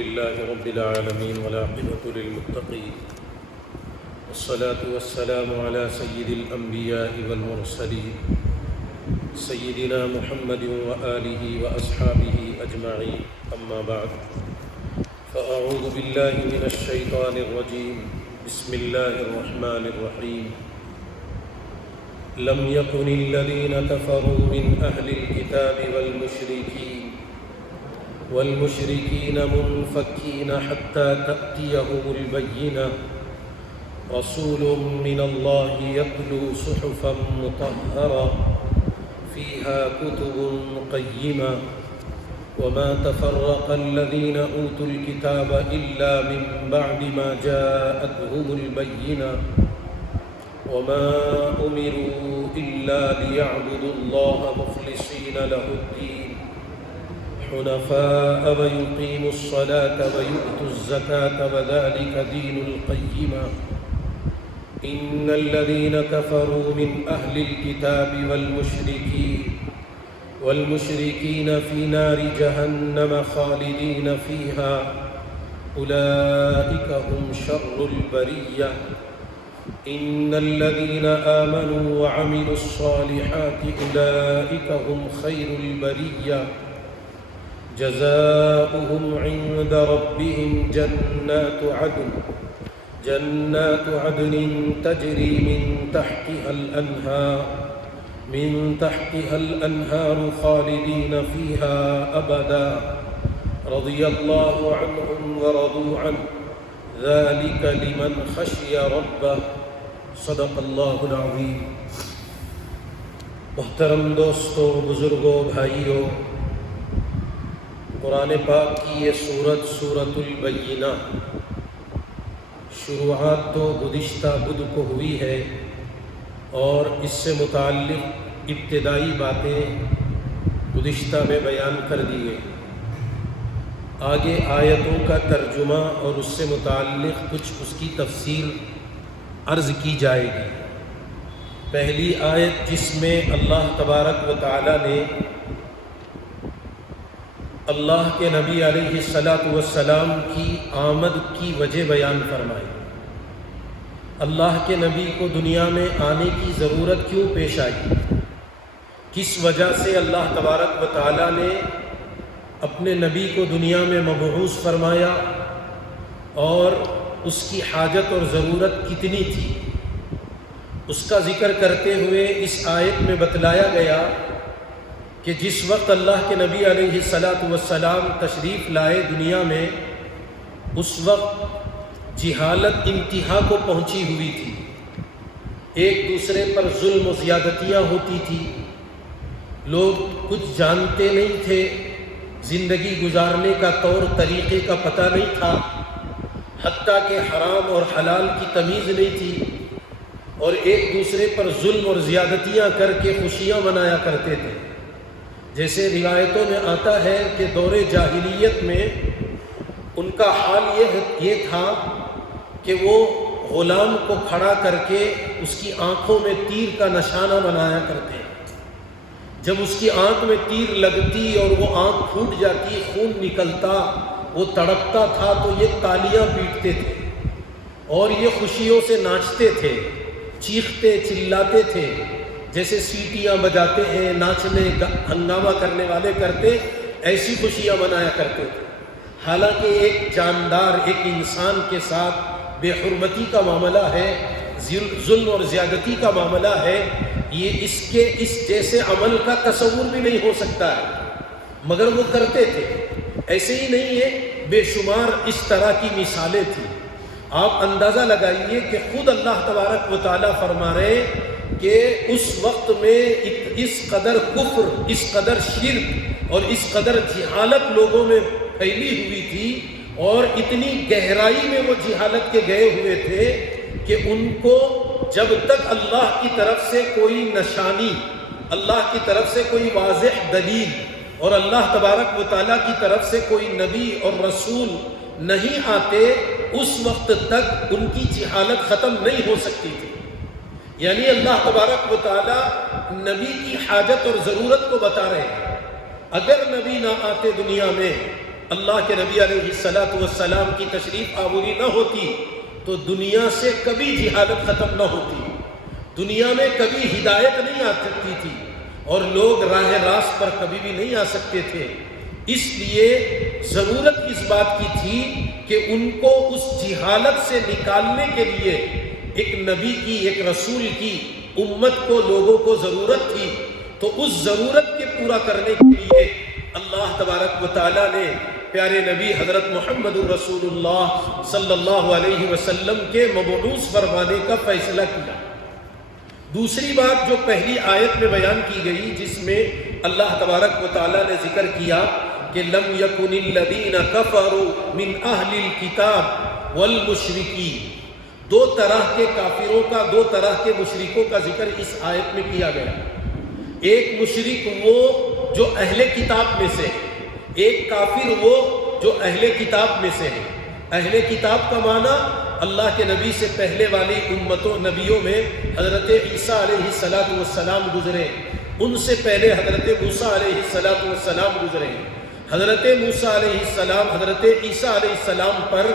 لله رب العالمين والعاقبة للمتقين والصلاة والسلام على سيد الأنبياء والمرسلين سيدنا محمد وآله وأصحابه أجمعين. أما بعد فأعوذ بالله من الشيطان الرجيم. بسم الله الرحمن الرحيم. لم يكن الذين كفروا من أهل الكتاب والمشركين منفكين حتى تأتيهم البينة رسول من الله يتلو صحفا مطهرة فيها كتب قيمة وما تفرق الذين أوتوا الكتاب إلا من بعد ما جاءتهم البينة وما أمروا إلا ليعبدوا الله مخلصين له الدين حنفاء ويقيموا الصلاة ويؤتوا الزكاة وذلك دين القيمة. إن الذين كفروا من أهل الكتاب والمشركين في نار جهنم خالدين فيها أولئك هم شر البرية. إن الذين آمنوا وعملوا الصالحات أولئك هم خير البرية. جزاؤهم عند ربهم جنات عدن تجري من تحتها الأنهار خالدين فيها أبدا رضي الله عنهم ورضوا عنه ذلك لمن خشي ربه. صدق اللہ العظیم. محترم دوستوں، بزرگوں، بھائیوں، قرآن پاک کی یہ سورۃ البینہ شروعات تو گزشتہ بدھ کو ہوئی ہے اور اس سے متعلق ابتدائی باتیں گزشتہ میں بیان کر دی گئی. آگے آیتوں کا ترجمہ اور اس سے متعلق کچھ اس کی تفسیر عرض کی جائے گی. پہلی آیت جس میں اللہ تبارک و تعالی نے اللہ کے نبی علیہ السلام کی آمد کی وجہ بیان فرمائی. اللہ کے نبی کو دنیا میں آنے کی ضرورت کیوں پیش آئی، کس وجہ سے اللہ تبارک و تعالی نے اپنے نبی کو دنیا میں مبعوث فرمایا اور اس کی حاجت اور ضرورت کتنی تھی، اس کا ذکر کرتے ہوئے اس آیت میں بتلایا گیا کہ جس وقت اللہ کے نبی علیہ السلام تشریف لائے دنیا میں، اس وقت جہالت انتہا کو پہنچی ہوئی تھی. ایک دوسرے پر ظلم و زیادتیاں ہوتی تھی، لوگ کچھ جانتے نہیں تھے، زندگی گزارنے کا طور طریقے کا پتہ نہیں تھا، حتیٰ کہ حرام اور حلال کی تمیز نہیں تھی، اور ایک دوسرے پر ظلم اور زیادتیاں کر کے خوشیاں منایا کرتے تھے. جیسے روایتوں میں آتا ہے کہ دور جاہلیت میں ان کا حال یہ تھا کہ وہ غلام کو کھڑا کر کے اس کی آنکھوں میں تیر کا نشانہ بنایا کرتے. جب اس کی آنکھ میں تیر لگتی اور وہ آنکھ پھوٹ جاتی، خون نکلتا، وہ تڑپتا تھا، تو یہ تالیاں پیٹتے تھے اور یہ خوشیوں سے ناچتے تھے، چیختے چلاتے تھے، جیسے سیٹیاں بجاتے ہیں، ناچنے ہنگامہ کرنے والے کرتے، ایسی خوشیاں منایا کرتے تھے. حالانکہ ایک جاندار، ایک انسان کے ساتھ بے حرمتی کا معاملہ ہے، ظلم اور زیادتی کا معاملہ ہے. یہ اس جیسے عمل کا تصور بھی نہیں ہو سکتا ہے، مگر وہ کرتے تھے. ایسے ہی نہیں ہے، بے شمار اس طرح کی مثالیں تھیں. آپ اندازہ لگائیے کہ خود اللہ تبارک و تعالیٰ فرما رہے کہ اس وقت میں اس قدر کفر، اس قدر شرک اور اس قدر جہالت لوگوں میں پھیلی ہوئی تھی، اور اتنی گہرائی میں وہ جہالت کے گئے ہوئے تھے کہ ان کو جب تک اللہ کی طرف سے کوئی نشانی، اللہ کی طرف سے کوئی واضح دلیل اور اللہ تبارک و تعالیٰ کی طرف سے کوئی نبی اور رسول نہیں آتے، اس وقت تک ان کی جہالت ختم نہیں ہو سکتی تھی. یعنی اللہ تبارک و تعالیٰ نبی کی حاجت اور ضرورت کو بتا رہے ہیں. اگر نبی نہ آتے دنیا میں اللہ کے نبی علیہ الصلوۃ والسلام کی تشریف آوری نہ ہوتی تو دنیا سے کبھی جہالت ختم نہ ہوتی، دنیا میں کبھی ہدایت نہیں آ سکتی تھی اور لوگ راہ راست پر کبھی بھی نہیں آ سکتے تھے۔ اس لیے ضرورت اس بات کی تھی کہ ان کو اس جہالت سے نکالنے کے لیے ایک نبی کی، ایک رسول کی امت کو، لوگوں کو ضرورت تھی۔ تو اس ضرورت کے پورا کرنے کے لیے اللہ تبارک و تعالیٰ نے پیارے نبی حضرت محمد الرسول اللہ صلی اللہ علیہ وسلم کے مبعوث فرمانے کا فیصلہ کیا۔ دوسری بات جو پہلی آیت میں بیان کی گئی، جس میں اللہ تبارک و تعالیٰ نے ذکر کیا کہ لم یکن الذین کفروا من اہل الکتاب والمشرکین، دو طرح کے کافروں کا، دو طرح کے مشرکوں کا ذکر اس آیت میں کیا گیا۔ ایک مشرک وہ جو اہل کتاب میں سے ہے، ایک کافر وہ جو اہل کتاب میں سے ہے۔ اہل کتاب کا معنی اللہ کے نبی سے پہلے والی امتوں، نبیوں میں حضرت عیسیٰ علیہ السلام گزرے، ان سے پہلے حضرت موسیٰ علیہ السلام گزرے۔ حضرت موسیٰ علیہ السلام، حضرت عیسیٰ علیہ السلام پر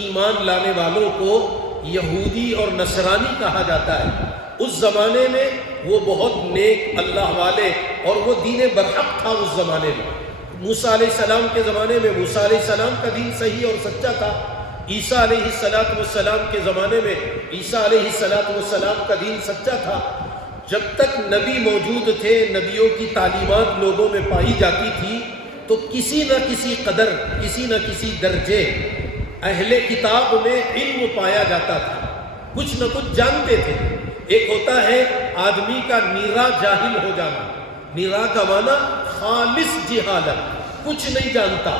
ایمان لانے والوں کو یہودی اور نصرانی کہا جاتا ہے۔ اس زمانے میں وہ بہت نیک اللہ والے اور وہ دین برحق تھا اس زمانے میں۔ موسیٰ علیہ السلام کے زمانے میں موسیٰ علیہ السلام کا دین صحیح اور سچا تھا۔ عیسیٰ علیہ السلام کے زمانے میں عیسیٰ علیہ السلام کا دین سچا تھا۔ جب تک نبی موجود تھے، نبیوں کی تعلیمات لوگوں میں پائی جاتی تھی، تو کسی نہ کسی قدر، کسی نہ کسی درجے اہل کتاب میں علم پایا جاتا تھا، کچھ نہ کچھ جانتے تھے۔ ایک ہوتا ہے آدمی کا نیرا جاہل ہو جانا، نیرا کا معنی خالص جہالت، کچھ نہیں جانتا،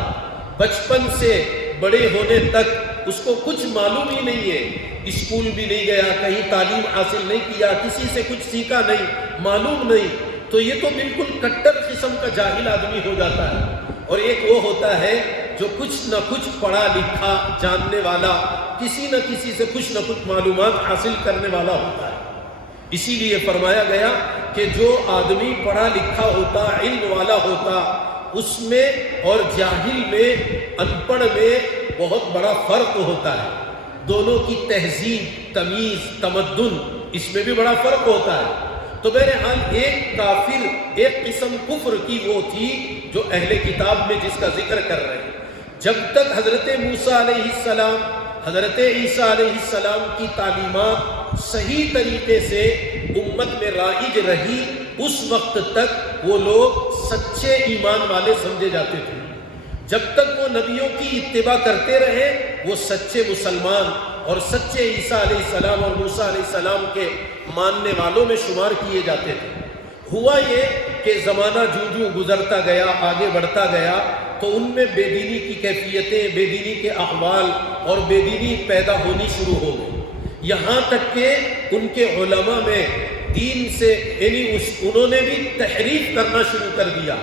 بچپن سے بڑے ہونے تک اس کو کچھ معلوم ہی نہیں ہے، اسکول بھی نہیں گیا، کہیں تعلیم حاصل نہیں کیا، کسی سے کچھ سیکھا نہیں، معلوم نہیں، تو یہ تو بالکل کٹر قسم کا جاہل آدمی ہو جاتا ہے۔ اور ایک وہ ہوتا ہے جو کچھ نہ کچھ پڑھا لکھا، جاننے والا، کسی نہ کسی سے کچھ نہ کچھ معلومات حاصل کرنے والا ہوتا ہے۔ اسی لیے فرمایا گیا کہ جو آدمی پڑھا لکھا ہوتا، علم والا ہوتا، اس میں اور جاہل میں، ان پڑھ میں بہت بڑا فرق ہوتا ہے۔ دونوں کی تہذیب، تمیز، تمدن، اس میں بھی بڑا فرق ہوتا ہے۔ تو بہرحال ایک کافر، ایک قسم کفر کی وہ تھی جو اہل کتاب میں جس کا ذکر کر رہے ہیں۔ جب تک حضرت موسیٰ علیہ السلام، حضرت عیسیٰ علیہ السلام کی تعلیمات صحیح طریقے سے امت میں رائج رہی، اس وقت تک وہ لوگ سچے ایمان والے سمجھے جاتے تھے۔ جب تک وہ نبیوں کی اتباع کرتے رہے، وہ سچے مسلمان اور سچے عیسیٰ علیہ السلام اور موسیٰ علیہ السلام کے ماننے والوں میں شمار کیے جاتے تھے۔ ہوا یہ کہ زمانہ جو گزرتا گیا، آگے بڑھتا گیا، تو ان میں بے دینی کی کیفیتیں، بے دینی کے احوال اور بے دینی پیدا ہونی شروع ہو گئی، یہاں تک کہ ان کے علماء میں دین سے انہوں نے بھی تحریف کرنا شروع کر دیا۔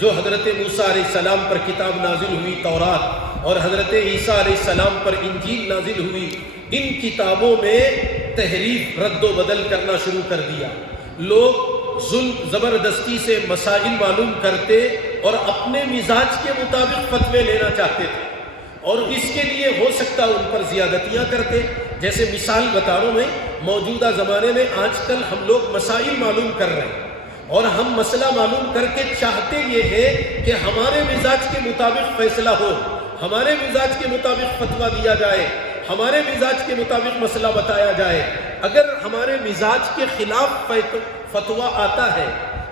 جو حضرت موسیٰ علیہ السلام پر کتاب نازل ہوئی تورات اور حضرت عیسیٰ علیہ السلام پر انجیل نازل ہوئی، ان کتابوں میں تحریف، رد و بدل کرنا شروع کر دیا۔ لوگ ظلم زبردستی سے مسائل معلوم کرتے اور اپنے مزاج کے مطابق فتوے لینا چاہتے تھے، اور اس کے لیے ہو سکتا ان پر زیادتیاں کرتے۔ جیسے مثال بتا رہا ہوں میں، موجودہ زمانے میں آج کل ہم لوگ مسائل معلوم کر رہے ہیں، اور ہم مسئلہ معلوم کر کے چاہتے یہ ہے کہ ہمارے مزاج کے مطابق فیصلہ ہو، ہمارے مزاج کے مطابق فتویٰ دیا جائے، ہمارے مزاج کے مطابق مسئلہ بتایا جائے۔ اگر ہمارے مزاج کے خلاف فتویٰ آتا ہے،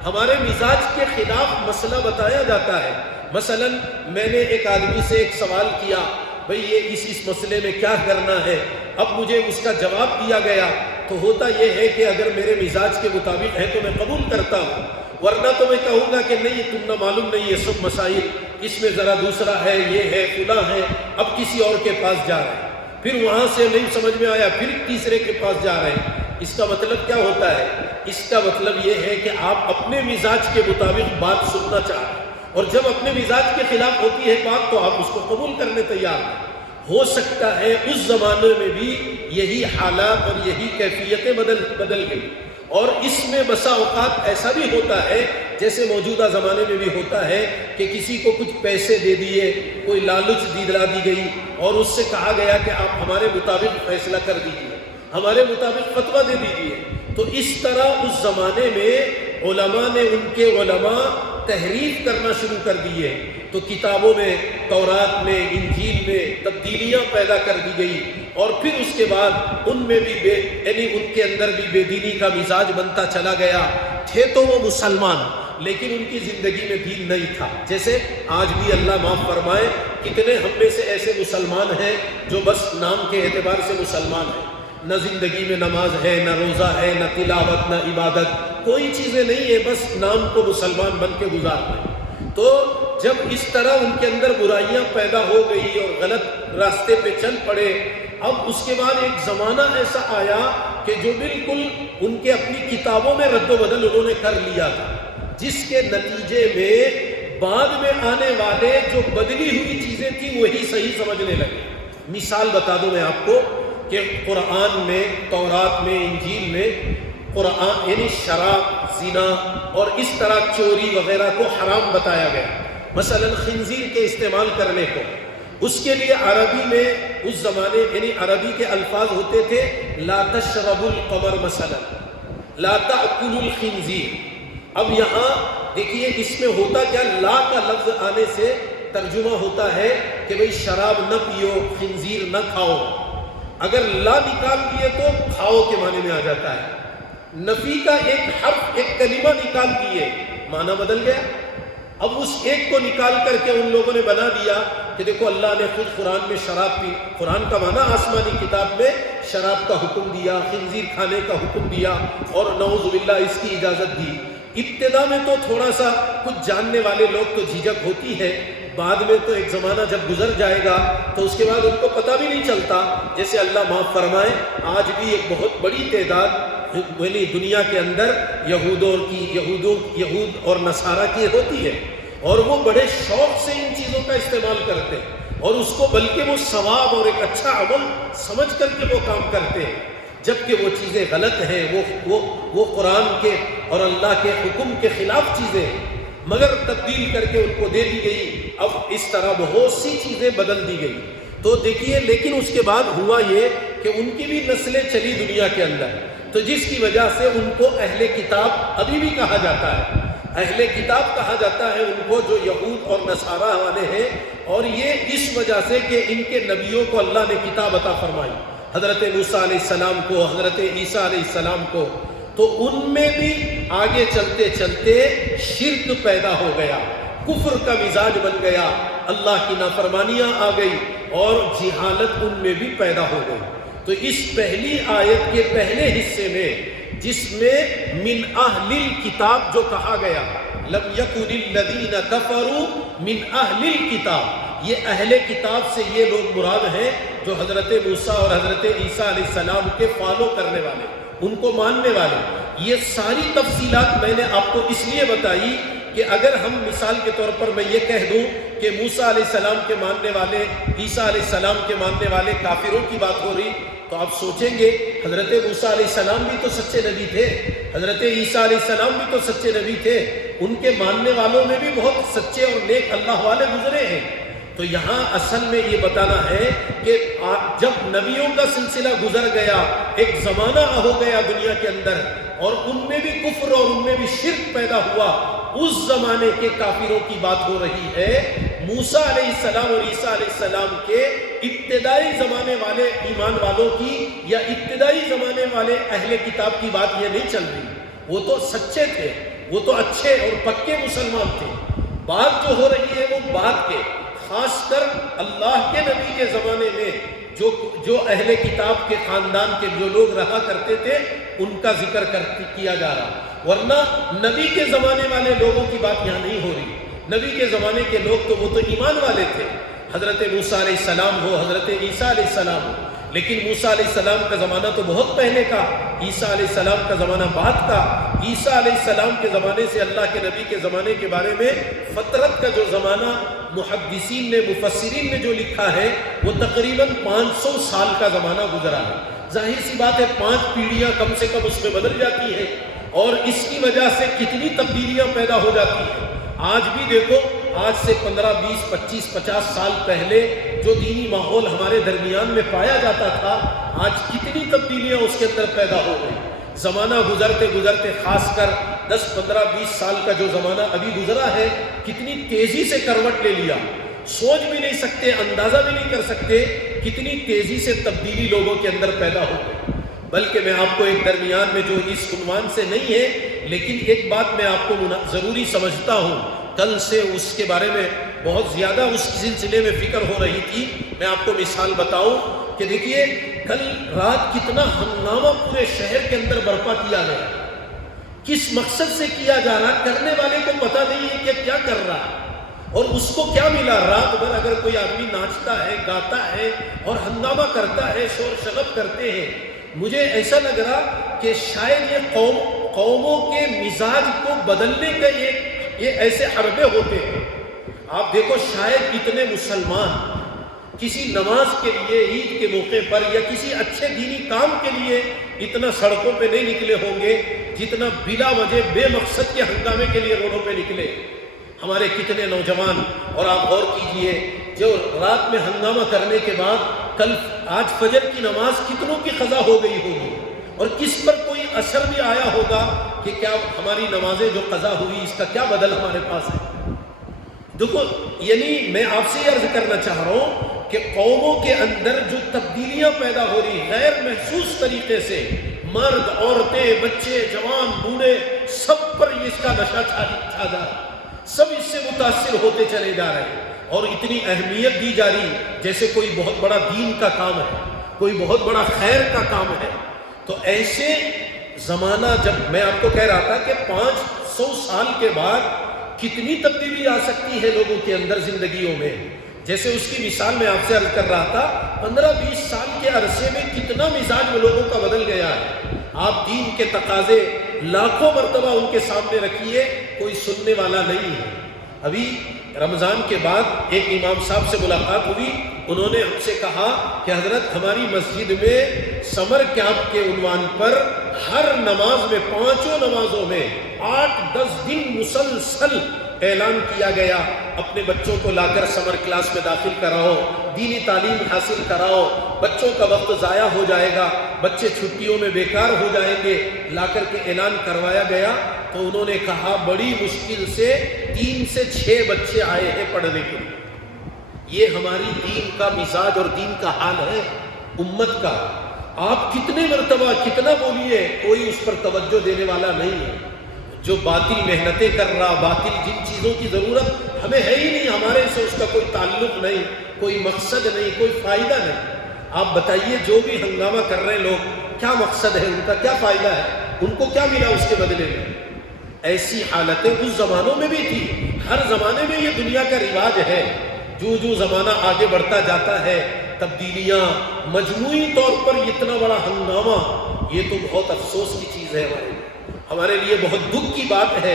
ہمارے مزاج کے خلاف مسئلہ بتایا جاتا ہے، مثلا میں نے ایک آدمی سے ایک سوال کیا، بھئی یہ اس مسئلے میں کیا کرنا ہے، اب مجھے اس کا جواب دیا گیا، تو ہوتا یہ ہے کہ اگر میرے مزاج کے مطابق ہے تو میں قبول کرتا ہوں، ورنہ تو میں کہوں گا کہ نہیں، تم نہ معلوم نہیں، یہ سب مسائل، اس میں ذرا دوسرا ہے، یہ ہے، فلاں ہے، اب کسی اور کے پاس جا رہے ہیں، پھر وہاں سے نہیں سمجھ میں آیا، پھر تیسرے کے پاس جا رہے ہیں۔ اس کا مطلب کیا ہوتا ہے؟ اس کا مطلب یہ ہے کہ آپ اپنے مزاج کے مطابق بات سننا چاہتے ہیں، اور جب اپنے مزاج کے خلاف ہوتی ہے بات تو آپ اس کو قبول کرنے تیار ہیں۔ ہو سکتا ہے اس زمانے میں بھی یہی حالات اور یہی کیفیتیں بدل گئی، اور اس میں بسا اوقات ایسا بھی ہوتا ہے جیسے موجودہ زمانے میں بھی ہوتا ہے کہ کسی کو کچھ پیسے دے دیے، کوئی لالچ دلا دی گئی اور اس سے کہا گیا کہ آپ ہمارے مطابق فیصلہ کر دیجیے، ہمارے مطابق فتویٰ دے دیجیے، تو اس طرح اس زمانے میں علماء نے، ان کے علماء تحریف کرنا شروع کر دیے، تو کتابوں میں، تورات میں، انجیل میں تبدیلیاں پیدا کر دی گئی، اور پھر اس کے بعد ان میں بھی یعنی ان کے اندر بھی بے دینی کا مزاج بنتا چلا گیا۔ تھے تو وہ مسلمان لیکن ان کی زندگی میں دین نہیں تھا، جیسے آج بھی اللہ معاف فرمائے کتنے ہم میں سے ایسے مسلمان ہیں جو بس نام کے اعتبار سے مسلمان ہیں، نہ زندگی میں نماز ہے، نہ روزہ ہے، نہ تلاوت، نہ عبادت، کوئی چیزیں نہیں ہے، بس نام کو مسلمان بن کے گزار رہے ہیں۔ تو جب اس طرح ان کے اندر برائیاں پیدا ہو گئی اور غلط راستے پہ چل پڑے، اب اس کے بعد ایک زمانہ ایسا آیا کہ جو بالکل ان کے اپنی کتابوں میں رد و بدل انہوں نے کر لیا تھا، جس کے نتیجے میں بعد میں آنے والے جو بدلی ہوئی چیزیں تھیں وہی صحیح سمجھنے لگے۔ مثال بتا دوں میں آپ کو کہ قرآن میں، تورات میں، انجیل میں قرآن یعنی شراب، زنا اور اس طرح چوری وغیرہ کو حرام بتایا گیا، مثلا خنزیر کے استعمال کرنے کو۔ اس کے لیے عربی میں اس زمانے یعنی عربی کے الفاظ ہوتے تھے لا تشربوا القمر، مثلا لا تأکلوا الخنزیر۔ اب یہاں دیکھیے اس میں ہوتا کیا، لا کا لفظ آنے سے ترجمہ ہوتا ہے کہ بھئی شراب نہ پیو، خنزیر نہ کھاؤ۔ اگر لا نکال دیے تو کھاؤ کے معنی میں آ جاتا ہے۔ نفی کا ایک حرف، ایک کلمہ نکال دیے، معنی بدل گیا۔ اب اس ایک کو نکال کر کے ان لوگوں نے بنا دیا کہ دیکھو اللہ نے خود قرآن میں شراب پی، قرآن کا معنی آسمانی کتاب میں شراب کا حکم دیا، خنزیر کھانے کا حکم دیا اور نعوذ باللہ اس کی اجازت دی۔ ابتدا میں تو تھوڑا سا کچھ جاننے والے لوگ تو جھجک ہوتی ہے، بعد میں تو ایک زمانہ جب گزر جائے گا تو اس کے بعد ان کو پتہ بھی نہیں چلتا۔ جیسے اللہ معاف فرمائے آج بھی ایک بہت بڑی تعداد یعنی دنیا کے اندر یہود اور نصارہ کی ہوتی ہے، اور وہ بڑے شوق سے ان چیزوں کا استعمال کرتے ہیں، اور اس کو بلکہ وہ ثواب اور ایک اچھا عمل سمجھ کر کے وہ کام کرتے ہیں، جبکہ وہ چیزیں غلط ہیں، وہ قرآن کے اور اللہ کے حکم کے خلاف چیزیں ہیں، مگر تبدیل کر کے ان کو دے دی گئی۔ اب اس طرح بہت سی چیزیں بدل دی گئی۔ تو دیکھیے لیکن اس کے بعد ہوا یہ کہ ان کی بھی نسلیں چلی دنیا کے اندر، تو جس کی وجہ سے ان کو اہل کتاب ابھی بھی کہا جاتا ہے، اہل کتاب کہا جاتا ہے ان کو جو یہود اور نصارہ والے ہیں، اور یہ اس وجہ سے کہ ان کے نبیوں کو اللہ نے کتاب عطا فرمائی، حضرت موسیٰ علیہ السلام کو، حضرت عیسیٰ علیہ السلام کو، تو ان میں بھی آگے چلتے چلتے شرک پیدا ہو گیا، کفر کا مزاج بن گیا، اللہ کی نافرمانیاں آ گئی اور جہالت ان میں بھی پیدا ہو گئی۔ تو اس پہلی آیت کے پہلے حصے میں جس میں من اہل الکتاب جو کہا گیا، لم یکن الذین کفروا من اہل الکتاب، یہ اہل کتاب سے یہ لوگ مراد ہیں جو حضرت موسیٰ اور حضرت عیسیٰ علیہ السلام کے فالو کرنے والے، ان کو ماننے والے۔ یہ ساری تفصیلات میں نے آپ کو اس لیے بتائی کہ اگر ہم مثال کے طور پر میں یہ کہہ دوں کہ موسیٰ علیہ السلام کے ماننے والے، عیسیٰ علیہ السلام کے ماننے والے کافروں کی بات ہو رہی، تو آپ سوچیں گے حضرت موسیٰ علیہ السلام بھی تو سچے نبی تھے، حضرت عیسیٰ علیہ السلام بھی تو سچے نبی تھے، ان کے ماننے والوں میں بھی بہت سچے اور نیک اللہ والے گزرے ہیں۔ تو یہاں اصل میں یہ بتانا ہے کہ جب نبیوں کا سلسلہ گزر گیا، ایک زمانہ ہو گیا دنیا کے اندر، اور ان میں بھی کفر اور ان میں بھی شرک پیدا ہوا، اس زمانے کے کافروں کی بات ہو رہی ہے۔ موسیٰ علیہ السلام اور عیسیٰ علیہ السلام کے ابتدائی زمانے والے ایمان والوں کی یا ابتدائی زمانے والے اہل کتاب کی بات یہ نہیں چل رہی، وہ تو سچے تھے، وہ تو اچھے اور پکے مسلمان تھے۔ بات جو ہو رہی ہے وہ بات کے، خاص کر اللہ کے نبی کے زمانے میں جو اہل کتاب کے خاندان کے جو لوگ رہا کرتے تھے ان کا ذکر کیا جا رہا، ورنہ نبی کے زمانے والے لوگوں کی بات یہاں نہیں ہو رہی۔ نبی کے زمانے کے لوگ تو وہ تو ایمان والے تھے، حضرت موسیٰ علیہ السلام ہو، حضرت عیسیٰ علیہ السلام ہو، لیکن موسیٰ علیہ السلام کا زمانہ تو بہت پہلے کا، عیسیٰ علیہ السلام کا زمانہ بعد کا۔ عیسیٰ علیہ السلام کے زمانے سے اللہ کے نبی کے زمانے کے بارے میں فترت کا جو زمانہ محدثین نے، مفسرین نے جو لکھا ہے وہ تقریباً 500 سال کا زمانہ گزرا ہے۔ ظاہر سی بات ہے 5 پیڑھیاں کم سے کم اس میں بدل جاتی ہیں، اور اس کی وجہ سے کتنی تبدیلیاں پیدا ہو جاتی ہیں۔ آج بھی دیکھو، آج سے 15 20 25 50 سال پہلے جو دینی ماحول ہمارے درمیان میں پایا جاتا تھا، آج کتنی تبدیلیاں اس کے اندر پیدا ہو گئی۔ زمانہ گزرتے گزرتے، خاص کر 10 15 20 سال کا جو زمانہ ابھی گزرا ہے، کتنی تیزی سے کروٹ لے لیا، سوچ بھی نہیں سکتے، اندازہ بھی نہیں کر سکتے کتنی تیزی سے تبدیلی لوگوں کے اندر پیدا ہو گئی۔ بلکہ میں آپ کو ایک درمیان میں، جو اس عنوان سے نہیں ہے، لیکن ایک بات میں آپ کو ضروری سمجھتا ہوں، کل سے اس کے بارے میں بہت زیادہ اس سلسلے میں فکر ہو رہی تھی۔ میں آپ کو مثال بتاؤں کہ دیکھیے، کل رات کتنا ہنگامہ پورے شہر کے اندر برپا کیا گیا، کس مقصد سے کیا جا رہا، کرنے والے کو پتہ نہیں ہے کہ کیا کر رہا ہے اور اس کو کیا ملا۔ رات بھر اگر کوئی آدمی ناچتا ہے، گاتا ہے اور ہنگامہ کرتا ہے، شور شغب کرتے ہیں، مجھے ایسا لگ رہا کہ شاید یہ قوموں کے مزاج کو بدلنے کا یہ ایسے حربے ہوتے ہیں۔ آپ دیکھو، شاید اتنے مسلمان کسی نماز کے لیے، عید کے موقع پر یا کسی اچھے دینی کام کے لیے اتنا سڑکوں پہ نہیں نکلے ہوں گے جتنا بلا وجہ بے مقصد کے ہنگامے کے لیے روڈوں پہ نکلے ہمارے کتنے نوجوان۔ اور آپ غور کیجئے، جو رات میں ہنگامہ کرنے کے بعد آج فجر کی نماز کتنوں کی قضا ہو گئی ہوگی، اور کس پر کوئی اثر بھی آیا ہوگا کہ کیا ہماری نمازیں جو قضا ہوئی، اس کا کیا بدل ہمارے پاس ہے۔ دیکھو، یعنی میں آپ سے یہ عرض کرنا چاہ رہا ہوں کہ قوموں کے اندر جو تبدیلیاں پیدا ہو رہی غیر محسوس طریقے سے، مرد، عورتیں، بچے، جوان، بوڑھے، سب پر اس کا نشہ چھا جا رہا ہے، سب اس سے متاثر ہوتے چلے جا رہے ہیں، اور اتنی اہمیت دی جا رہی جیسے کوئی بہت بڑا دین کا کام ہے، کوئی بہت بڑا خیر کا کام ہے۔ تو ایسے زمانہ، جب میں آپ کو کہہ رہا تھا کہ 500 سال کے بعد کتنی تبدیلی آ سکتی ہے لوگوں کے اندر زندگیوں میں، جیسے اس کی مثال میں آپ سے عرض کر رہا تھا، 15-20 سال کے عرصے میں کتنا مزاج لوگوں کا بدل گیا ہے۔ آپ دین کے تقاضے لاکھوں مرتبہ ان کے سامنے رکھیے، کوئی سننے والا نہیں ہے۔ ابھی رمضان کے بعد ایک امام صاحب سے ملاقات ہوئی، انہوں نے ہم سے کہا کہ حضرت، ہماری مسجد میں سمر کیمپ کے عنوان پر ہر نماز میں، 5 نمازوں میں 8-10 دن مسلسل اعلان کیا گیا، اپنے بچوں کو لا کر سمر کلاس میں داخل کراؤ، دینی تعلیم حاصل کراؤ، بچوں کا وقت ضائع ہو جائے گا، بچے چھٹیوں میں بیکار ہو جائیں گے، لا کر کے اعلان کروایا گیا۔ تو انہوں نے کہا، بڑی مشکل سے 3 سے 6 بچے آئے ہیں پڑھنے کے لیے۔ یہ ہماری دین کا مزاج اور دین کا حال ہے امت کا۔ آپ کتنے مرتبہ کتنا بولیے، کوئی اس پر توجہ دینے والا نہیں ہے۔ جو باطل محنتیں کر رہا، باطل جن چیزوں کی ضرورت ہمیں ہے ہی نہیں، ہمارے سے اس کا کوئی تعلق نہیں، کوئی مقصد نہیں، کوئی فائدہ نہیں۔ آپ بتائیے، جو بھی ہنگامہ کر رہے لوگ، کیا مقصد ہے ان کا، کیا فائدہ ہے، ان کو کیا ملا اس کے بدلے میں؟ ایسی حالتیں اس زمانوں میں بھی تھی، ہر زمانے میں یہ دنیا کا رواج ہے۔ جو زمانہ آگے بڑھتا جاتا ہے، تبدیلیاں، مجموعی طور پر اتنا بڑا ہنگامہ، یہ تو بہت افسوس کی چیز ہے ہمارے لیے بہت دکھ کی بات ہے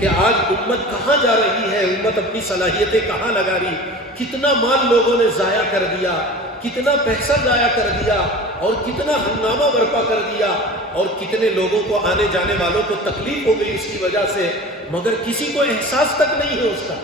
کہ آج امت کہاں جا رہی ہے، امت اپنی صلاحیتیں کہاں لگا رہی، کتنا مال لوگوں نے ضائع کر دیا، کتنا پیسہ ضائع کر دیا، اور کتنا ہنگامہ برپا کر دیا، اور کتنے لوگوں کو، آنے جانے والوں کو تکلیف ہو گئی اس کی وجہ سے، مگر کسی کو احساس تک نہیں ہے اس کا،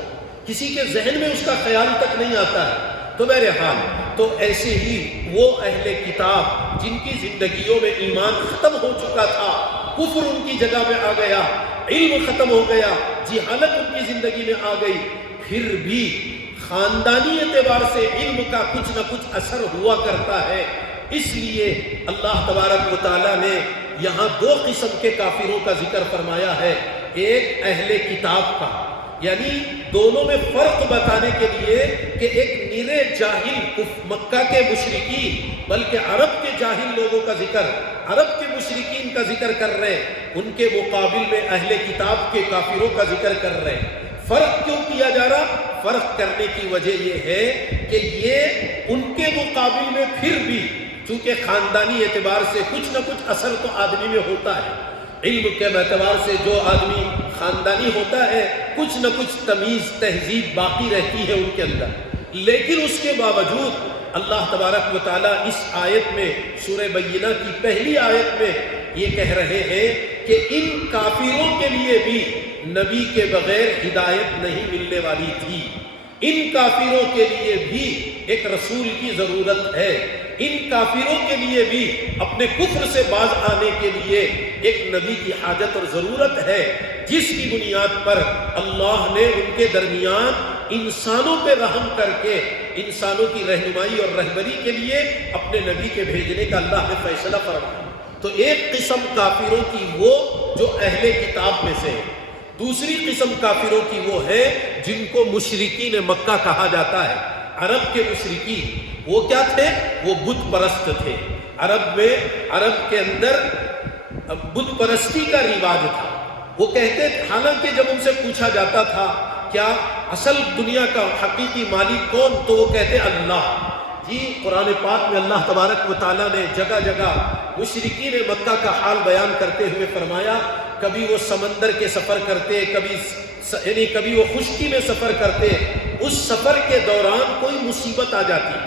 کسی کے ذہن میں اس کا خیال تک نہیں آتا ہے۔ تو بہرحال، تو ایسے ہی وہ اہل کتاب جن کی زندگیوں میں ایمان ختم ہو چکا تھا، کفر ان کی جگہ پہ آ گیا، علم ختم ہو گیا، جہالت ان کی زندگی میں آ گئی، پھر بھی خاندانی اعتبار سے علم کا کچھ نہ کچھ اثر ہوا کرتا ہے۔ اس لیے اللہ تبارک و تعالیٰ نے یہاں 2 قسم کے کافروں کا ذکر فرمایا ہے، ایک اہل کتاب کا، یعنی دونوں میں فرق بتانے کے لیے کہ ایک نرے جاہل مکہ کے مشرکین، بلکہ عرب کے جاہل لوگوں کا ذکر، عرب کے مشرکین کا ذکر کر رہے ہیں، ان کے مقابل میں اہل کتاب کے کافروں کا ذکر کر رہے ہیں۔ فرق کیوں کیا جا رہا؟ فرق کرنے کی وجہ یہ ہے کہ یہ ان کے مقابل میں پھر بھی، چونکہ خاندانی اعتبار سے کچھ نہ کچھ اثر تو آدمی میں ہوتا ہے، علم کے اعتبار سے جو آدمی خاندانی ہوتا ہے، کچھ نہ کچھ تمیز، تہذیب باقی رہتی ہے ان کے اندر، لیکن اس کے باوجود اللہ تبارک و تعالیٰ اس آیت میں، سورہ بینہ کی پہلی آیت میں یہ کہہ رہے ہیں کہ ان کافروں کے لیے بھی نبی کے بغیر ہدایت نہیں ملنے والی تھی، ان کافروں کے لیے بھی ایک رسول کی ضرورت ہے، ان کافروں کے لیے بھی اپنے کفر سے باز آنے کے لیے ایک نبی کی حاجت اور ضرورت ہے، جس کی بنیاد پر اللہ نے ان کے درمیان انسانوں پہ رحم کر کے انسانوں کی رہنمائی اور رہبری کے لیے اپنے نبی کے بھیجنے کا اللہ نے فیصلہ فرمایا۔ تو ایک قسم کافروں کی وہ جو اہل کتاب میں سے ہے، دوسری قسم کافروں کی وہ ہے جن کو مشرکین مکہ کہا جاتا ہے۔ عرب کے مشرکین وہ کیا تھے؟ وہ بت پرست تھے۔ عرب کے اندر بت پرستی کا رواج تھا۔ وہ کہتے، حالانکہ جب ان سے پوچھا جاتا تھا کیا اصل دنیا کا حقیقی مالک کون، تو وہ کہتے اللہ۔ جی قرآن پاک میں اللہ تبارک و تعالیٰ نے جگہ جگہ مشرکین مکہ کا حال بیان کرتے ہوئے فرمایا، کبھی وہ سمندر کے سفر کرتے، کبھی وہ خشکی میں سفر کرتے، اس سفر کے دوران کوئی مصیبت آ جاتی،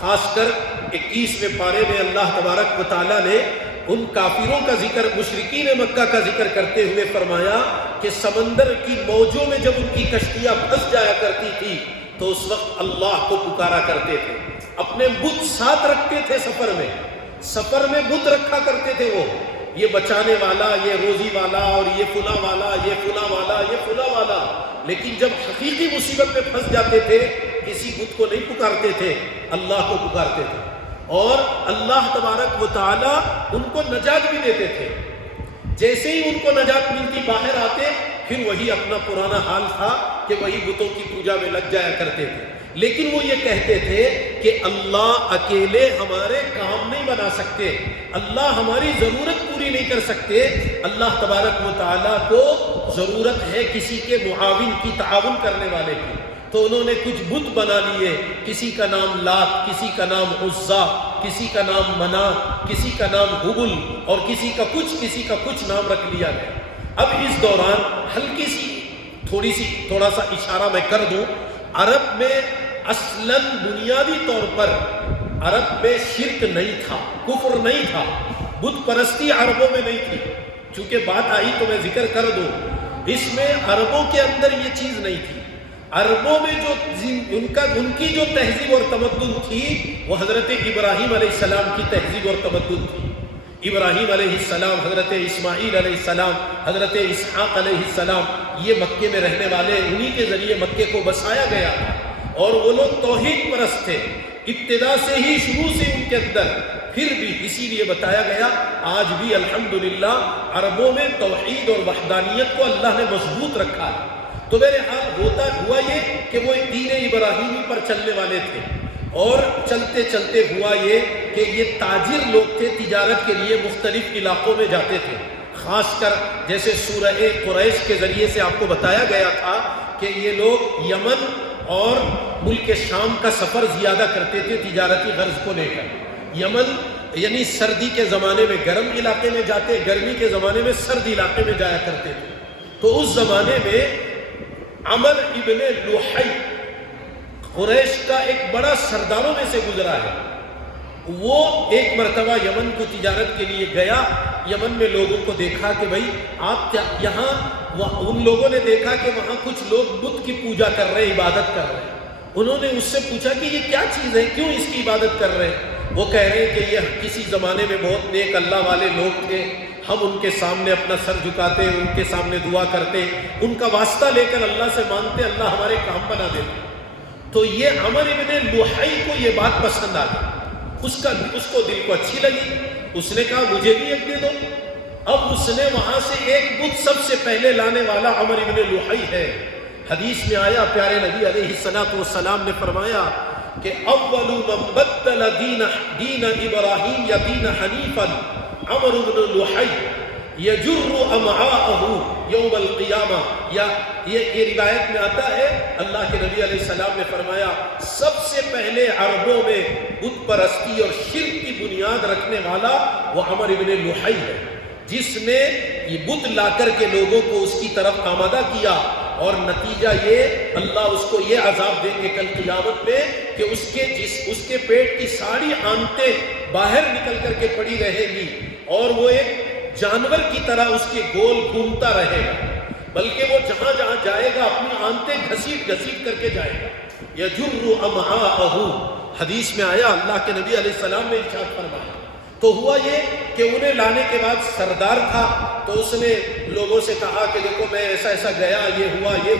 خاص کر 21ویں پارے میں اللہ تبارک و تعالیٰ نے ان کافروں کا ذکر، مشرکین مکہ کا ذکر کرتے ہوئے فرمایا کہ سمندر کی موجوں میں جب ان کی کشتیاں پھنس جایا کرتی تھی تو اس وقت اللہ کو پکارا کرتے تھے، اپنے بت ساتھ رکھتے تھے، سفر میں بت رکھا کرتے تھے، وہ یہ بچانے والا، یہ روزی والا، اور یہ فلاں والا، یہ فلاں والا، یہ فلاں والا، لیکن جب حقیقی مصیبت میں پھنس جاتے تھے کسی بت کو نہیں پکارتے تھے، اللہ کو پکارتے تھے، اور اللہ تبارک و تعالی ان کو نجات بھی دیتے تھے۔ جیسے ہی ان کو نجات ملتی باہر آتے، پھر وہی اپنا پرانا حال تھا کہ وہی بتوں کی پوجا میں لگ جایا کرتے تھے۔ لیکن وہ یہ کہتے تھے کہ اللہ اکیلے ہمارے کام نہیں بنا سکتے، اللہ ہماری ضرورت پوری نہیں کر سکتے، اللہ تبارک و تعالیٰ کو ضرورت ہے کسی کے معاون کی، تعاون کرنے والے کی۔ تو انہوں نے کچھ بت بنا لیے، کسی کا نام لات، کسی کا نام عزا، کسی کا نام منات، کسی کا نام حبل، اور کسی کا کچھ نام رکھ لیا گیا۔ اب اس دوران تھوڑا سا اشارہ میں کر دوں، عرب میں اصلاً بنیادی طور پر عرب میں شرک نہیں تھا، کفر نہیں تھا، بت پرستی عربوں میں نہیں تھی۔ چونکہ بات آئی تو میں ذکر کر دوں، اس میں عربوں کے اندر یہ چیز نہیں تھی۔ عربوں میں جو ان کی جو تہذیب اور تمدن تھی وہ حضرت ابراہیم علیہ السلام کی تہذیب اور تمدن تھی۔ ابراہیم علیہ السلام، حضرت اسماعیل علیہ السلام، حضرت اسحاق علیہ السلام، یہ مکے میں رہنے والے، انہی کے ذریعے مکے کو بسایا گیا، اور وہ لوگ توحید پرست تھے ابتدا سے ہی، شروع سے ان کے اندر۔ پھر بھی اسی لیے بتایا گیا آج بھی الحمدللہ عربوں میں توحید اور وحدانیت کو اللہ نے مضبوط رکھا ہے۔ تو میرے حال ہوا یہ کہ وہ دین ابراہیمی پر چلنے والے تھے، اور چلتے چلتے ہوا یہ کہ یہ تاجر لوگ تھے، تجارت کے لیے مختلف علاقوں میں جاتے تھے، خاص کر جیسے سورہ قریش کے ذریعے سے آپ کو بتایا گیا تھا کہ یہ لوگ یمن اور ملک شام کا سفر زیادہ کرتے تھے تجارتی غرض کو لے کر۔ یمن یعنی سردی کے زمانے میں گرم علاقے میں جاتے، گرمی کے زمانے میں سرد علاقے میں جایا کرتے تھے۔ تو اس زمانے میں عمر ابن لوحی قریش کا ایک بڑا سرداروں میں سے گزرا ہے۔ وہ ایک مرتبہ یمن کو تجارت کے لیے گیا، یمن میں لوگوں کو دیکھا کہ بھائی آپ یہاں، ان لوگوں نے دیکھا کہ وہاں کچھ لوگ بت کی پوجا کر رہے ہیں، عبادت کر رہے ہیں۔ انہوں نے اس سے پوچھا کہ یہ کیا چیز ہے، کیوں اس کی عبادت کر رہے ہیں؟ وہ کہہ رہے ہیں کہ یہ کسی زمانے میں بہت نیک اللہ والے لوگ تھے، ہم ان کے سامنے اپنا سر جھکاتے، ان کے سامنے دعا کرتے، ان کا واسطہ لے کر اللہ سے مانگتے، اللہ ہمارے کام بنا دیتے۔ تو یہ عمر ابن لوحی کو یہ بات پسند آ گئی، اس کو دل کو اچھی لگی، اس نے کہا مجھے بھی ایک دے دو۔ اب اس نے وہاں سے ایک بت سب سے پہلے لانے والا عمر ابن لوحی ہے۔ حدیث میں آیا، پیارے نبی علیہ الصلوۃ والسلام نے فرمایا کہ اول من بدل دین ابراہیم یا دین حنیفا عمر بن لوحی یجر امعاءہ یوم القیامہ، یا یہ روایت میں آتا ہے اللہ کے نبی علیہ السلام نے فرمایا سب سے پہلے عربوں میں بت پرستی اور شرک کی بنیاد رکھنے والا وہ عمر بن لوحی ہے، جس نے یہ بت لا کر کے لوگوں کو اس کی طرف آمادہ کیا، اور نتیجہ یہ اللہ اس کو یہ عذاب دیں گے کل قیامت میں کہ اس کے پیٹ کی ساری آنتیں باہر نکل کر کے پڑی رہے گی، اور وہ ایک جانور کی طرح اس کے گول گھومتا رہے گا، بلکہ وہ جہاں جہاں جائے گا اپنی آنتیں گھسیٹ گھسیٹ کر کے جائے گا۔ یجر امعاءہ، حدیث میں آیا، اللہ کے نبی علیہ السلام نے ارشاد فرمایا۔ تو ہوا یہ کہ انہیں لانے کے بعد سردار تھا، تو اس نے لوگوں سے کہا کہ دیکھو میں ایسا ایسا گیا، یہ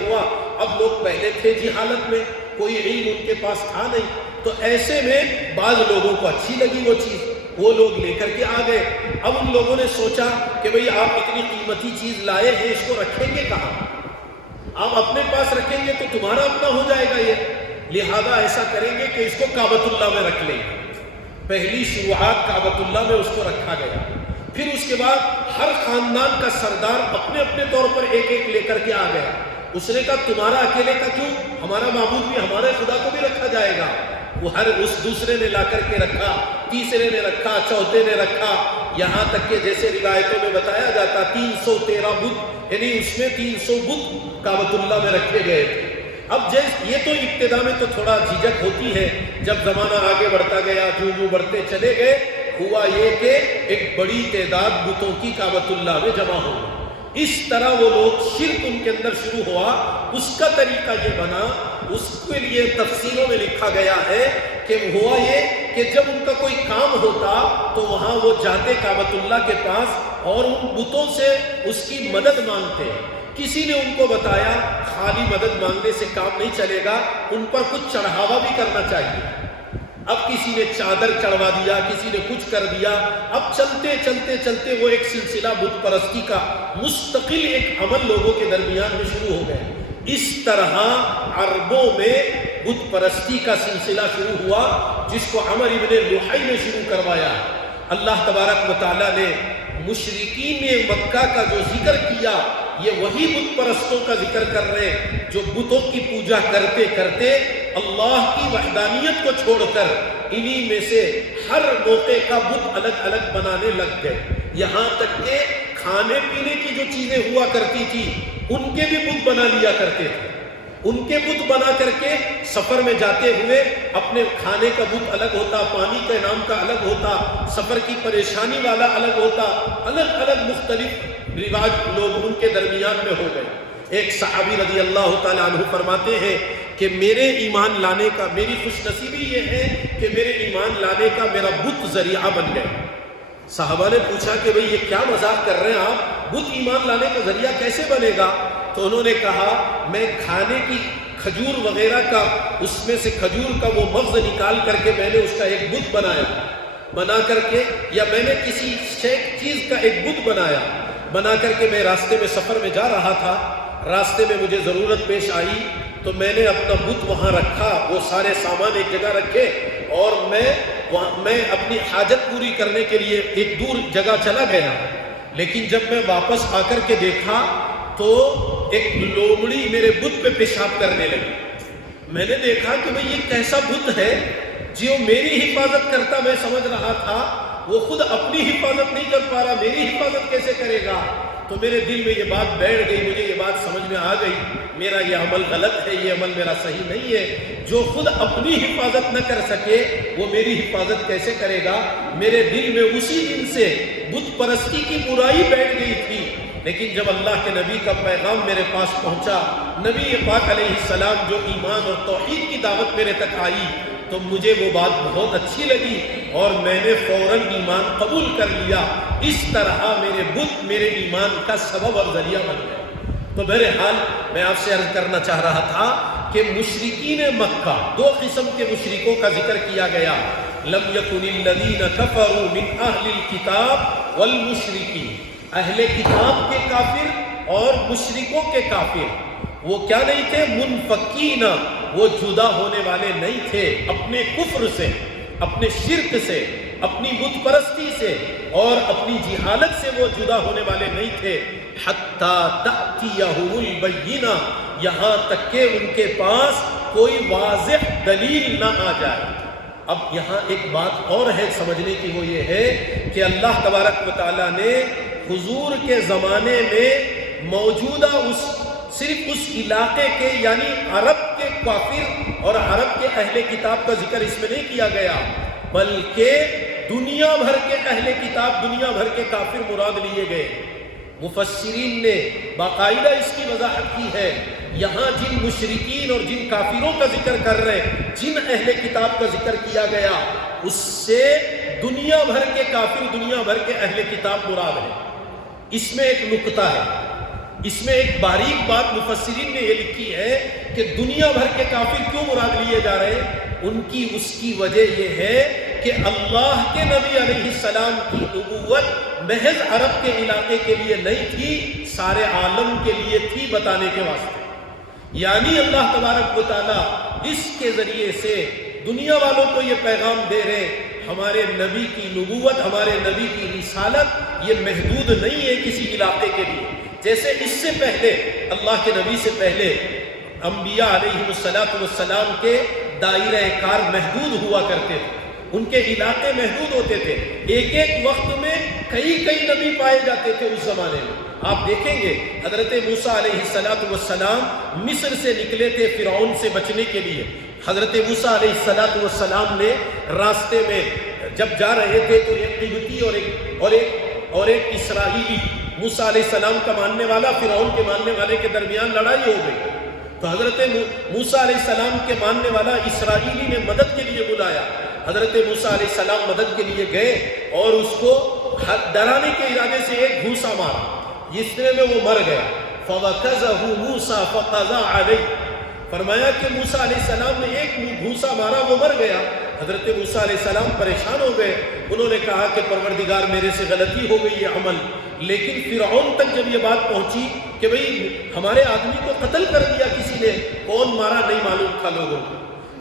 ہوا۔ اب لوگ پہلے تھے جی حالت میں، کوئی علم ان کے پاس تھا نہیں، تو ایسے میں بعض لوگوں کو اچھی لگی وہ چیز، وہ لوگ لے کر کے آ گئے۔ اب ان لوگوں نے سوچا کہ بھئی آپ اتنی قیمتی چیز لائے ہیں، اس کو رکھیں گے کہاں؟ آپ اپنے پاس رکھیں گے تو تمہارا اپنا ہو جائے گا یہ، لہذا ایسا کریں گے کہ اس کو کعبۃ اللہ میں رکھ لیں گے۔ پہلی شروعات کعبۃ اللہ میں اس کو رکھا گیا۔ پھر اس کے بعد ہر خاندان کا سردار اپنے اپنے طور پر ایک ایک لے کر کے آ گیا۔ اس نے کہا تمہارا اکیلے کا کیوں، ہمارا معبود بھی، ہمارے خدا کو بھی رکھا جائے گا۔ وہ ہر اس دوسرے نے لا کر کے رکھا، تیسرے نے رکھا، چوتھے نے رکھا، یہاں تک کہ جیسے روایتوں میں بتایا جاتا 313 بت، یعنی اس میں 300 بت کعبۃ اللہ میں رکھے گئے تھے۔ اب یہ تو ابتدا میں تو تھوڑا جھجک ہوتی ہے، جب زمانہ آگے بڑھتا گیا، جو بڑھتے چلے گئے، ہوا یہ کہ ایک بڑی تعداد بتوں کی کعبۃ اللہ میں جمع ہو گئی۔ اس طرح وہ لوگ، شرک ان کے اندر شروع ہوا، اس کا طریقہ یہ بنا، اس کے لیے تفسیروں میں لکھا گیا ہے کہ ہوا یہ کہ جب ان کا کوئی کام ہوتا تو وہاں وہ جاتے کعبۃ اللہ کے پاس اور ان بتوں سے اس کی مدد مانگتے۔ کسی نے ان کو بتایا خالی مدد مانگنے سے کام نہیں چلے گا، ان پر کچھ چڑھاوا بھی کرنا چاہیے۔ اب کسی نے چادر چڑھوا دیا، کسی نے کچھ کر دیا۔ اب چلتے چلتے چلتے وہ ایک سلسلہ بت پرستی کا مستقل ایک عمل لوگوں کے درمیان میں شروع ہو گئے۔ اس طرح عربوں میں بت پرستی کا سلسلہ شروع ہوا، جس کو عمر ابن لحی نے شروع کروایا۔ اللہ تبارک و تعالیٰ نے مشرکین مکہ کا جو ذکر کیا، یہ وہی بت پرستوں کا ذکر کر رہے ہیں جو بتوں کی پوجا کرتے کرتے اللہ کی وحدانیت کو چھوڑ کر انہی میں سے ہر موقع کا بت الگ الگ بنانے لگ گئے۔ یہاں تک کہ کھانے پینے کی جو چیزیں ہوا کرتی تھی ان کے بھی بت بنا لیا کرتے تھے۔ ان کے بت بنا کر کے سفر میں جاتے ہوئے اپنے کھانے کا بت الگ ہوتا، پانی کے نام کا الگ ہوتا، سفر کی پریشانی والا الگ ہوتا، الگ الگ مختلف رواج لوگ ان کے درمیان میں ہو گئے۔ ایک صحابی رضی اللہ تعالیٰ عنہ فرماتے ہیں کہ میرے ایمان لانے کا، میری خوش نصیبی یہ ہے کہ میرے ایمان لانے کا میرا بت ذریعہ بن گئے۔ صحابہ نے پوچھا کہ بھئی یہ کیا مذاق کر رہے ہیں آپ، بت ایمان لانے کا ذریعہ کیسے بنے گا؟ تو انہوں نے کہا میں کھانے کی کھجور وغیرہ کا، اس میں سے کھجور کا وہ مغز نکال کر کے میں نے اس کا ایک بت بنایا، بنا کر کے، یا میں نے کسی چیز کا ایک بت بنا کر کے میں راستے میں سفر میں جا رہا تھا، راستے میں مجھے ضرورت پیش آئی تو میں نے اپنا بت وہاں رکھا، وہ سارے سامان ایک جگہ رکھے اور میں اپنی حاجت پوری کرنے کے لیے ایک دور جگہ چلا گیا۔ لیکن جب میں واپس آ کر کے دیکھا تو ایک لومڑی میرے بت پہ پیشاب کرنے لگی۔ میں نے دیکھا کہ بھئی یہ کیسا بت ہے جو میری حفاظت کرتا، میں سمجھ رہا تھا وہ خود اپنی حفاظت نہیں کر پا رہا، میری حفاظت کیسے کرے گا؟ تو میرے دل میں یہ بات بیٹھ گئی، مجھے یہ بات سمجھ میں آ گئی، میرا یہ عمل غلط ہے، یہ عمل میرا صحیح نہیں ہے۔ جو خود اپنی حفاظت نہ کر سکے وہ میری حفاظت کیسے کرے گا؟ میرے دل میں اسی دن سے بت پرستی کی برائی بیٹھ گئی تھی۔ لیکن جب اللہ کے نبی کا پیغام میرے پاس پہنچا، نبی پاک علیہ السلام جو ایمان اور توحید کی دعوت میرے تک آئی، تو مجھے وہ بات بہت اچھی لگی اور میں نے فوراً ایمان قبول کر لیا۔ اس طرح میرے بت میرے ایمان کا سبب اور ذریعہ بن گئے۔ تو بہرحال میں آپ سے عرض کرنا چاہ رہا تھا کہ مشرکین مکہ، دو قسم کے مشرکوں کا ذکر کیا گیا۔ لم یکن الذین کفروا من اہل الکتاب والمشرکین، اہل کتاب کے کافر اور مشرکوں کے کافر وہ کیا نہیں تھے؟ منفکین، وہ جدا ہونے والے نہیں تھے اپنے کفر سے، اپنے شرک سے، اپنی بت پرستی سے اور اپنی جہالت سے وہ جدا ہونے والے نہیں تھے۔ حتی تأتیہم البینہ، یہاں تک کہ ان کے پاس کوئی واضح دلیل نہ آ جائے۔ اب یہاں ایک بات اور ہے سمجھنے کی، وہ یہ ہے کہ اللہ تبارک و تعالیٰ نے حضور کے زمانے میں موجودہ صرف اس علاقے کے یعنی عرب کے کافر اور عرب کے اہل کتاب کا ذکر اس میں نہیں کیا گیا، بلکہ دنیا بھر کے اہل کتاب، دنیا بھر کے کافر مراد لیے گئے۔ مفسرین نے باقاعدہ اس کی وضاحت کی ہے، یہاں جن مشرکین اور جن کافروں کا ذکر کر رہے ہیں، جن اہل کتاب کا ذکر کیا گیا، اس سے دنیا بھر کے کافر، دنیا بھر کے اہل کتاب مراد ہے۔ اس میں ایک نکتہ ہے، اس میں ایک باریک بات مفسرین نے یہ لکھی ہے کہ دنیا بھر کے کافر کیوں مراد لیے جا رہے ہیں۔ ان کی اس کی وجہ یہ ہے کہ اللہ کے نبی علیہ السلام کی نبوت محض عرب کے علاقے کے لیے نہیں تھی، سارے عالم کے لیے تھی، بتانے کے واسطے۔ یعنی اللہ تبارک و تعالیٰ اس کے ذریعے سے دنیا والوں کو یہ پیغام دے رہے، ہمارے نبی کی نبوت، ہمارے نبی کی رسالت یہ محدود نہیں ہے کسی علاقے کے لیے۔ جیسے اس سے پہلے، اللہ کے نبی سے پہلے انبیاء علیہ السلام کے دائرہ کار محدود ہوا کرتے تھے، ان کے علاقے محدود ہوتے تھے، ایک ایک وقت میں کئی نبی پائے جاتے تھے اس زمانے میں۔ آپ دیکھیں گے حضرت موسیٰ علیہ السلام مصر سے نکلے تھے فرعون سے بچنے کے لیے۔ حضرت موسیٰ علیہ السلام نے راستے میں جب جا رہے تھے تو ایک قبطی اور ایک اسرائیلی، موسیٰ علیہ السلام کا ماننے والا فرعون کے ماننے والے کے درمیان لڑائی ہو گئی، تو حضرت موسیٰ علیہ السلام کے ماننے والا اسرائیلی نے مدد کے لیے بلایا۔ حضرت موسیٰ علیہ السلام مدد کے لیے گئے اور اس کو ڈرانے کے ارادے سے ایک گھوسا مارا، جس میں وہ مر گیا۔ فَوَكَزَهُ مُوسَى فَقَضَى عَلَيْهِ، فرمایا کہ موسیٰ علیہ السلام نے ایک گھوسا مارا، وہ مر گیا۔ حضرت موسیٰ علیہ السلام پریشان ہو گئے، انہوں نے کہا کہ پروردگار میرے سے غلطی ہو گئی یہ عمل۔ لیکن فرعون تک جب یہ بات پہنچی کہ بھئی ہمارے آدمی کو قتل کر دیا کسی نے، کون مارا نہیں معلوم تھا لوگوں کو،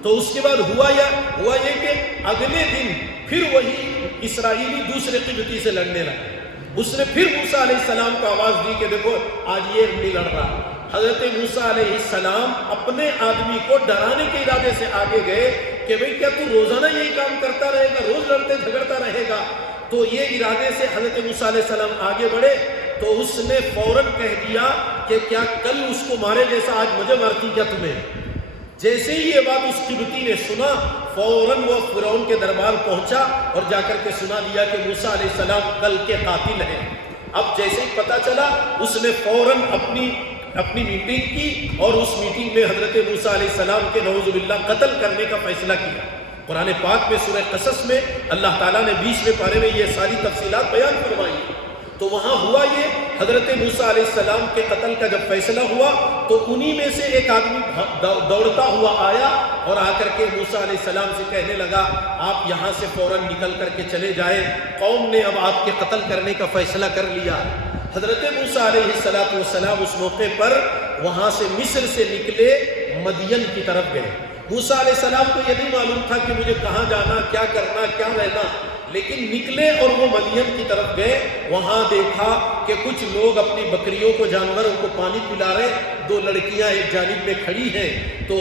تو اس کے بعد ہوا یہ کہ اگلے دن پھر وہی اسرائیلی دوسرے قبطی سے لڑنے لگا۔ اس نے پھر موسیٰ علیہ السلام کو آواز دی کہ دیکھو آج یہ نہیں لڑ رہا۔ حضرت موسیٰ علیہ السلام اپنے آدمی کو ڈرانے کے ارادے سے آگے گئے کہ بھئی کیا تو روزانہ یہی کام کرتا رہے گا، روز لڑتے جھگڑتا رہے گا؟ تو یہ ارادے سے حضرت موسیٰ علیہ السلام آگے بڑھے تو اس نے فوراً کہہ دیا کہ کیا کل اس کو مارے جیسا آج مجھے مارتی کیا تمہیں؟ جیسے ہی یہ بات اس قبطی نے سنا، فوراً وہ فرعون کے دربار پہنچا اور جا کر کے سنا دیا کہ موسیٰ علیہ السلام کل کے قاتل ہیں۔ اب جیسے ہی پتہ چلا، اس نے فوراً اپنی میٹنگ کی اور اس میٹنگ میں حضرت موسیٰ علیہ السلام کے نعوذ باللہ قتل کرنے کا فیصلہ کیا۔ قرآن پاک میں سورہ قصص میں اللہ تعالیٰ نے 20ویں پارے میں یہ ساری تفصیلات بیان فرمائی۔ تو وہاں ہوا یہ، حضرت موسیٰ علیہ السلام کے قتل کا جب فیصلہ ہوا تو انہی میں سے ایک آدمی دوڑتا ہوا آیا اور آ کر کے موسیٰ علیہ السلام سے کہنے لگا آپ یہاں سے فوراً نکل کر کے چلے جائیں، قوم نے اب آپ کے قتل کرنے کا فیصلہ کر لیا۔ حضرت موسیٰ علیہ السلام اس موقع پر وہاں سے مصر سے نکلے مدین کی طرف گئے۔ موسیٰ علیہ السلام کو یہ نہیں معلوم تھا کہ مجھے کہاں جانا، کیا کرنا، کیا رہنا، لیکن نکلے اور وہ مدین کی طرف گئے۔ وہاں دیکھا کہ کچھ لوگ اپنی بکریوں کو، جانوروں کو پانی پلا رہے، دو لڑکیاں ایک جانب میں کھڑی ہیں، تو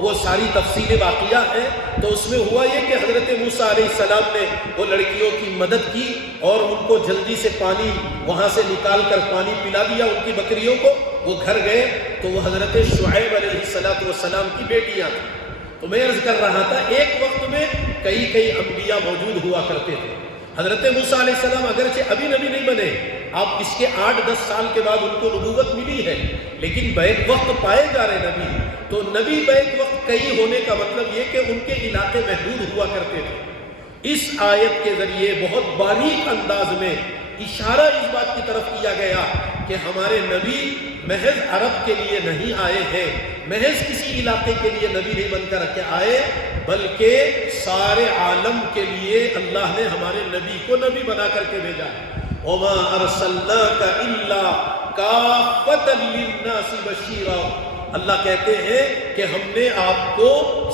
وہ ساری تفصیل واقعہ ہیں۔ تو اس میں ہوا یہ کہ حضرت موسیٰ علیہ السلام نے وہ لڑکیوں کی مدد کی اور ان کو جلدی سے پانی وہاں سے نکال کر پانی پلا دیا ان کی بکریوں کو۔ وہ گھر گئے تو وہ حضرت شعیب علیہ السلام کی بیٹیاں تھیں۔ تو میں عرض کر رہا تھا ایک وقت میں کئی انبیاء موجود ہوا کرتے تھے۔ حضرت موسیٰ علیہ السلام اگرچہ ابھی نبی نہیں بنے، اب اس کے 8-10 سال کے بعد ان کو نبوت ملی ہے، لیکن بیک وقت پائے جا رہے نبی۔ تو نبی بیک وقت کئی ہونے کا مطلب یہ کہ ان کے علاقے محدود ہوا کرتے تھے۔ اس آیت کے ذریعے بہت باریک انداز میں اشارہ اس بات کی طرف کیا گیا کہ ہمارے نبی محض عرب کے لیے نہیں آئے ہیں، محض کسی علاقے کے لیے نبی نہیں بن کر کے آئے، بلکہ سارے عالم کے لیے اللہ نے ہمارے نبی کو نبی بنا کر کے بھیجا ہے۔ وَمَا أَرْسَلْنَاكَ إِلَّا كَافَّةً لِلنَّاسِ بَشِيرًا، اللہ کہتے ہیں کہ ہم نے آپ کو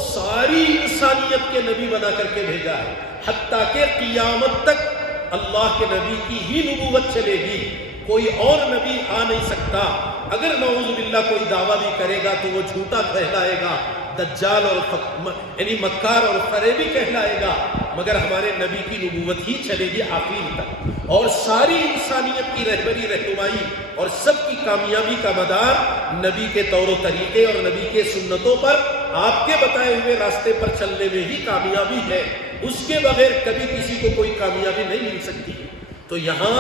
ساری انسانیت کے نبی بنا کر کے بھیجا ہے، حتیٰ کہ قیامت تک اللہ کے نبی کی ہی نبوت چلے گی، کوئی اور نبی آ نہیں سکتا۔ اگر نعوذ باللہ کوئی دعویٰ بھی کرے گا تو وہ جھوٹا کہلائے گا، دجال اور یعنی مکار اور فریبی کہلائے گا، مگر ہمارے نبی کی نبوت ہی چلے گی آخر تک، اور ساری انسانیت کی رہبری رہنمائی اور سب کی کامیابی کا مدار نبی کے طور و طریقے اور نبی کے سنتوں پر، آپ کے بتائے ہوئے راستے پر چلنے میں ہی کامیابی ہے۔ اس کے بغیر کبھی کسی کو کوئی کامیابی نہیں مل سکتی۔ تو یہاں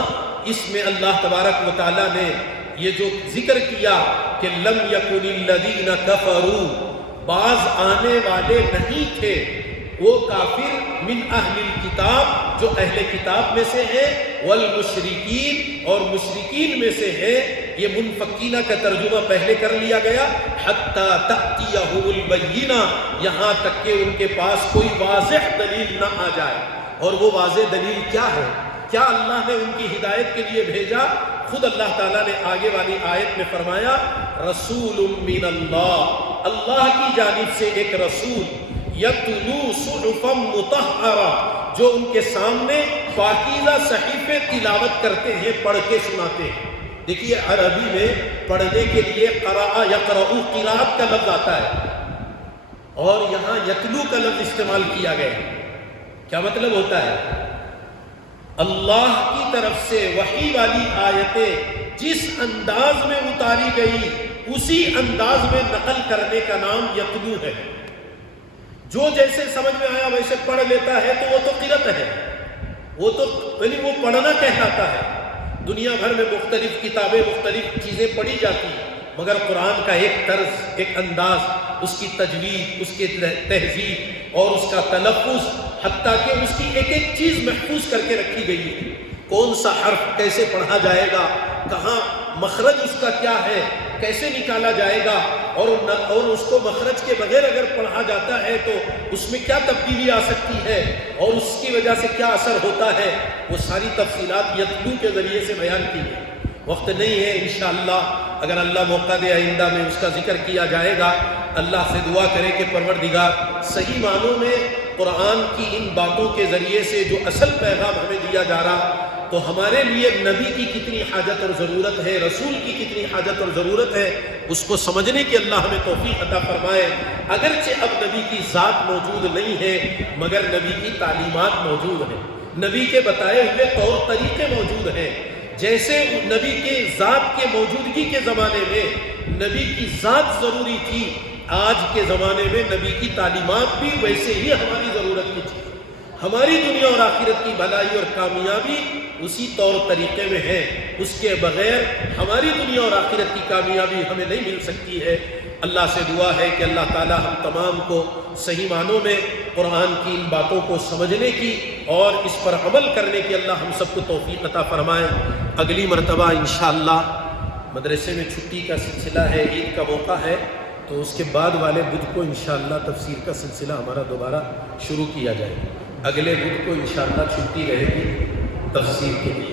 اس میں اللہ تبارک و تعالیٰ نے یہ جو ذکر کیا کہ لم یکن الذین کفروا، بعض آنے والے نہیں تھے وہ کافر، من اہل الکتاب، جو اہل کتاب میں سے ہیں، والمشرکین، اور مشرکین میں سے ہیں۔ یہ منفقینہ کا ترجمہ پہلے کر لیا گیا، حتی تأتیہم البینہ، یہاں تک کہ ان کے پاس کوئی واضح دلیل نہ آ جائے۔ اور وہ واضح دلیل کیا ہے؟ کیا اللہ نے ان کی ہدایت کے لیے بھیجا؟ خود اللہ تعالیٰ نے آگے والی آیت میں فرمایا رسول من اللہ، اللہ کی جانب سے ایک رسول، یتلو صحفا مطہرہ، جو ان کے سامنے پاکیزہ صحیفے تلاوت کرتے ہیں، پڑھ کے سناتے ہیں۔ دیکھیے عربی میں پڑھنے کے لیے قرأ یقرأ قراءت کا لفظ آتا ہے، اور یہاں یتلو کا لفظ استعمال کیا گیا۔ کیا مطلب ہوتا ہے؟ اللہ کی طرف سے وحی والی آیتیں جس انداز میں اتاری گئی اسی انداز میں نقل کرنے کا نام یتلو ہے۔ جو جیسے سمجھ میں آیا ویسے پڑھ لیتا ہے تو وہ تو قرأت ہے، وہ تو یعنی وہ پڑھنا کہلاتا ہے۔ دنیا بھر میں مختلف کتابیں، مختلف چیزیں پڑھی جاتی ہیں، مگر قرآن کا ایک طرز، ایک انداز، اس کی تجوید، اس کی تہذیب اور اس کا تلفظ، حتیٰ کہ اس کی ایک ایک چیز محفوظ کر کے رکھی گئی ہے۔ کون سا حرف کیسے پڑھا جائے گا، کہاں مخرج اس کا کیا ہے، کیسے نکالا جائے گا، اور اس کو مخرج کے بغیر اگر پڑھا جاتا ہے تو اس میں کیا تبدیلی آ سکتی ہے اور اس کی وجہ سے کیا اثر ہوتا ہے، وہ ساری تفصیلات یتلو کے ذریعے سے بیان کی ہیں۔ وقت نہیں ہے، انشاءاللہ اگر اللہ موقع دے آئندہ میں اس کا ذکر کیا جائے گا۔ اللہ سے دعا کرے کہ پروردگار صحیح معنوں میں قرآن کی ان باتوں کے ذریعے سے جو اصل پیغام ہمیں دیا جا رہا، تو ہمارے لیے نبی کی کتنی حاجت اور ضرورت ہے، رسول کی کتنی حاجت اور ضرورت ہے، اس کو سمجھنے کی اللہ ہمیں توفیق عطا فرمائے۔ اگرچہ اب نبی کی ذات موجود نہیں ہے، مگر نبی کی تعلیمات موجود ہیں، نبی کے بتائے ہوئے طور طریقے موجود ہیں۔ جیسے نبی کے ذات کے موجودگی کے زمانے میں نبی کی ذات ضروری تھی، آج کے زمانے میں نبی کی تعلیمات بھی ویسے ہی ہماری ضرورت کی چیز۔ ہماری دنیا اور آخرت کی بھلائی اور کامیابی اسی طور طریقے میں ہے، اس کے بغیر ہماری دنیا اور آخرت کی کامیابی ہمیں نہیں مل سکتی ہے۔ اللہ سے دعا ہے کہ اللہ تعالی ہم تمام کو صحیح معنوں میں قرآن کی ان باتوں کو سمجھنے کی اور اس پر عمل کرنے کی اللہ ہم سب کو توفیق عطا فرمائے۔ اگلی مرتبہ انشاءاللہ مدرسے میں چھٹی کا سلسلہ ہے، عید کا موقع ہے، تو اس کے بعد والے بدھ کو انشاءاللہ تفسیر کا سلسلہ ہمارا دوبارہ شروع کیا جائے گا۔ اگلے بدھ کو انشاءاللہ چھٹی رہے گی تفسیر کے لیے۔